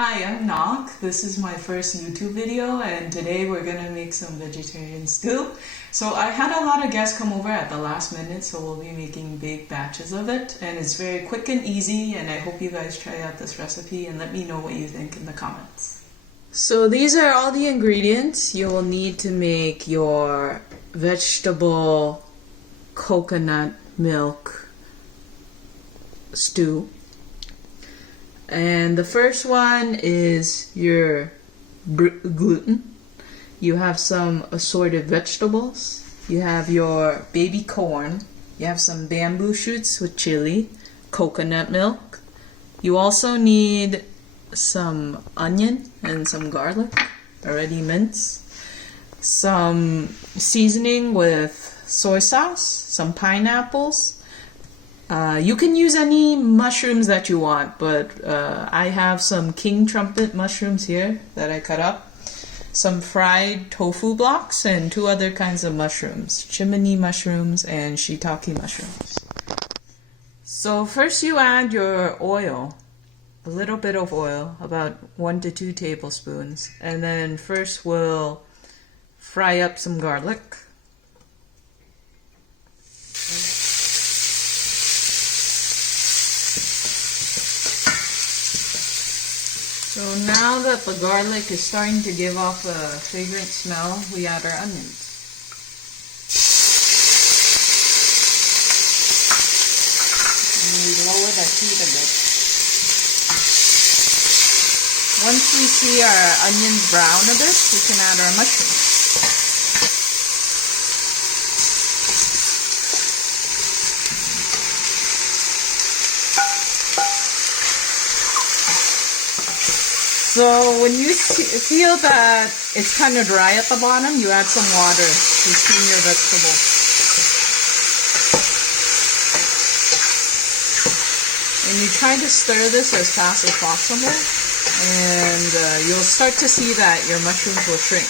Hi, I'm Nok. This is my first YouTube video and today we're gonna make some vegetarian stew. So I had a lot of guests come over at the last minute, so we'll be making big batches of it, and it's very quick and easy, and I hope you guys try out this recipe and let me know what you think in the comments. So these are all the ingredients you will need to make your vegetable coconut milk stew. And the first one is your gluten. You have some assorted vegetables. You have your baby corn. You have some bamboo shoots with chili, coconut milk. You also need some onion and some garlic, already minced. Some seasoning with soy sauce, some pineapples. You can use any mushrooms that you want, but I have some king trumpet mushrooms here that I cut up, some fried tofu blocks, and two other kinds of mushrooms, chimney mushrooms and shiitake mushrooms. So first you add your oil, a little bit of oil, about 1 to 2 tablespoons, and then first we'll fry up some garlic. So now that the garlic is starting to give off a fragrant smell, we add our onions. And we lower the heat a bit. Once we see our onions brown a bit, we can add our mushrooms. So when you feel that it's kind of dry at the bottom, you add some water to steam your vegetables. And you try to stir this as fast as possible, and you'll start to see that your mushrooms will shrink.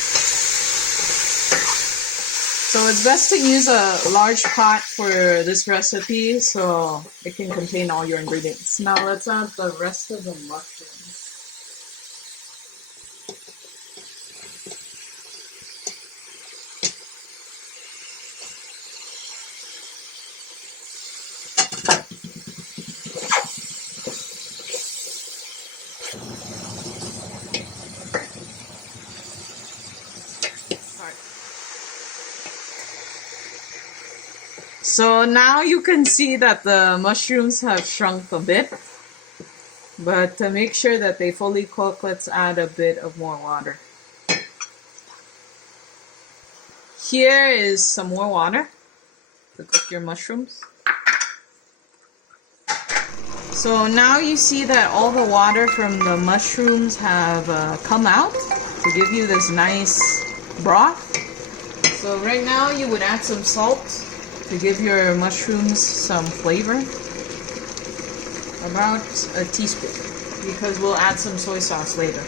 So it's best to use a large pot for this recipe so it can contain all your ingredients. Now let's add the rest of the mushrooms. So now you can see that the mushrooms have shrunk a bit, but to make sure that they fully cook, let's add a bit of more water. Here is some more water to cook your mushrooms. So now you see that all the water from the mushrooms have come out to give you this nice broth. So right now you would add some salt to give your mushrooms some flavor, about a teaspoon, because we'll add some soy sauce later.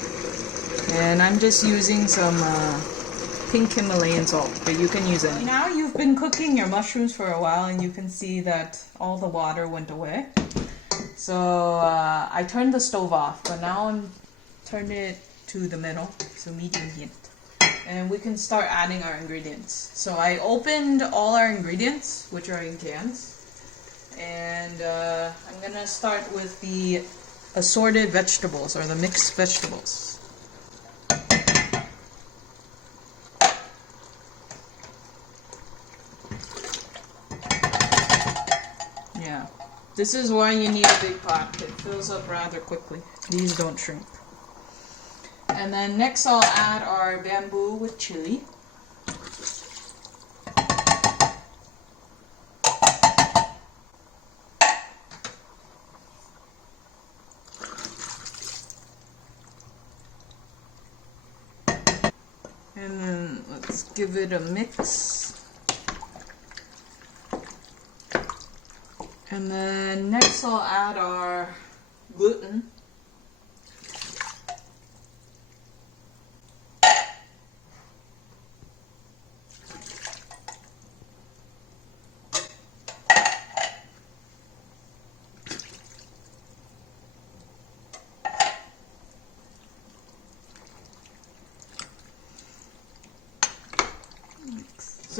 And I'm just using some pink Himalayan salt, but you can use it. Now you've been cooking your mushrooms for a while and you can see that all the water went away. So I turned the stove off, but now I'm turning it to the middle, so medium heat. And we can start adding our ingredients. So I opened all our ingredients, which are in cans. And I'm gonna start with the assorted vegetables, or the mixed vegetables. Yeah, this is why you need a big pot. It fills up rather quickly. These don't shrink. And then next I'll add our bamboo with chili. And then let's give it a mix. And then next I'll add our gluten.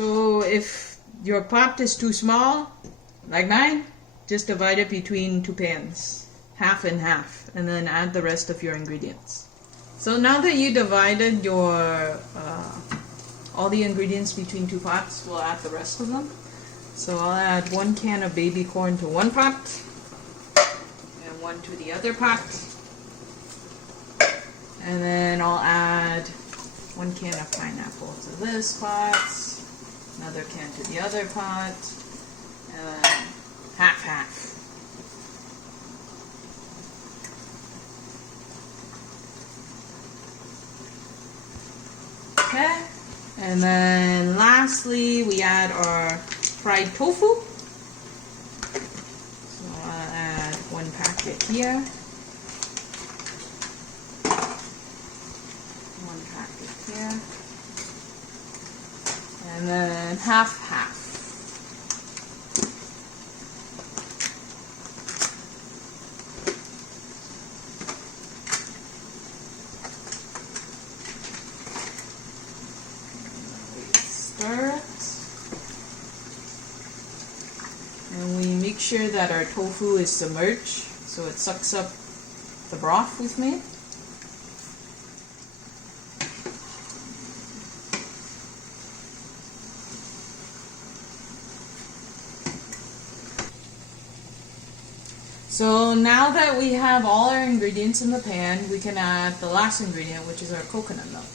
So if your pot is too small, like mine, just divide it between 2 pans, half and half, and then add the rest of your ingredients. So now that you divided your all the ingredients between 2 pots, we'll add the rest of them. So I'll add 1 can of baby corn to one pot, and 1 to the other pot. And then I'll add 1 can of pineapple to this pot, another can to the other pot, and then half-half. Okay, and then lastly we add our fried tofu. So I'll add 1 packet here. 1 packet here. And then half-half. Stir it. And we make sure that our tofu is submerged so it sucks up the broth with me. So now that we have all our ingredients in the pan, we can add the last ingredient, which is our coconut milk.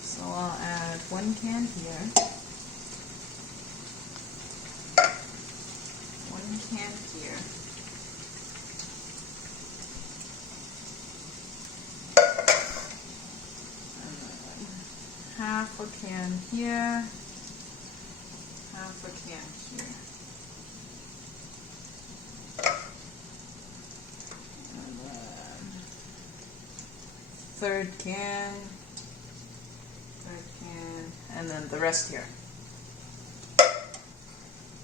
So I'll add 1 can here. 1 can here. And then half a can here. Half a can here. Third can, and then the rest here.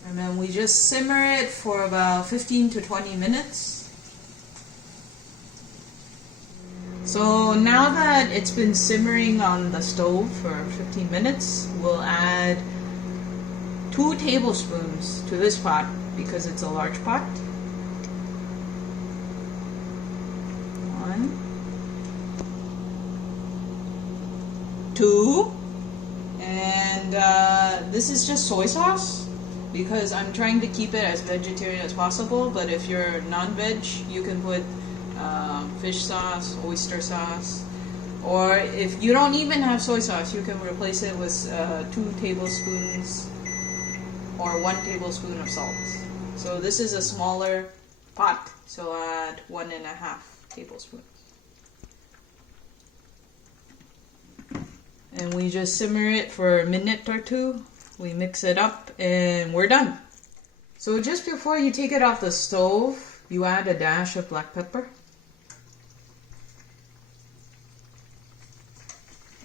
And then we just simmer it for about 15 to 20 minutes. So now that it's been simmering on the stove for 15 minutes, we'll add 2 tablespoons to this pot because it's a large pot. 1, 2, and this is just soy sauce because I'm trying to keep it as vegetarian as possible, but if you're non-veg you can put fish sauce, oyster sauce, or if you don't even have soy sauce you can replace it with 2 tablespoons or 1 tablespoon of salt. So this is a smaller pot, so add 1.5 tablespoons. And we just simmer it for a minute or 2. We mix it up and we're done. So just before you take it off the stove, you add a dash of black pepper.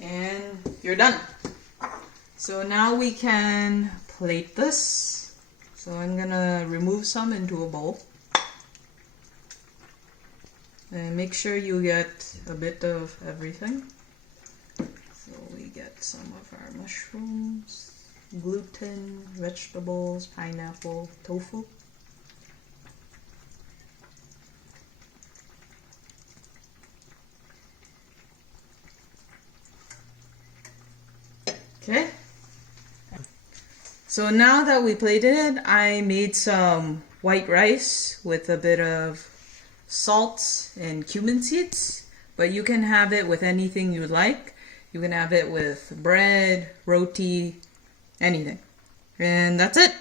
And you're done. So now we can plate this. So I'm gonna remove some into a bowl. And make sure you get a bit of everything. So we get some of our mushrooms, gluten, vegetables, pineapple, tofu. Okay. So now that we plated it, I made some white rice with a bit of salt and cumin seeds, but you can have it with anything you like. You can have it with bread, roti, anything. And that's it.